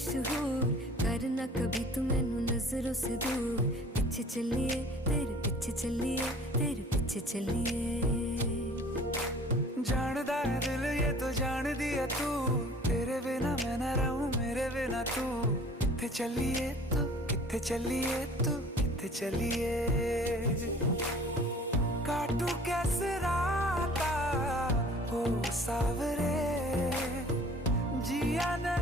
मशहूर, करना कभी तू मैनू नजरों से दूर। पीछे चलिए तेरे पीछे चलिए, तेरे पीछे चलिए। जानदा है दिल ये तो जान दिया तू, तेरे बिना मैं ना रहूं मेरे बिना तू। किथे चलिए तू, किथे चलिए तू, किथे चलिए। काटू कैसे राता हो सावरे, जिया न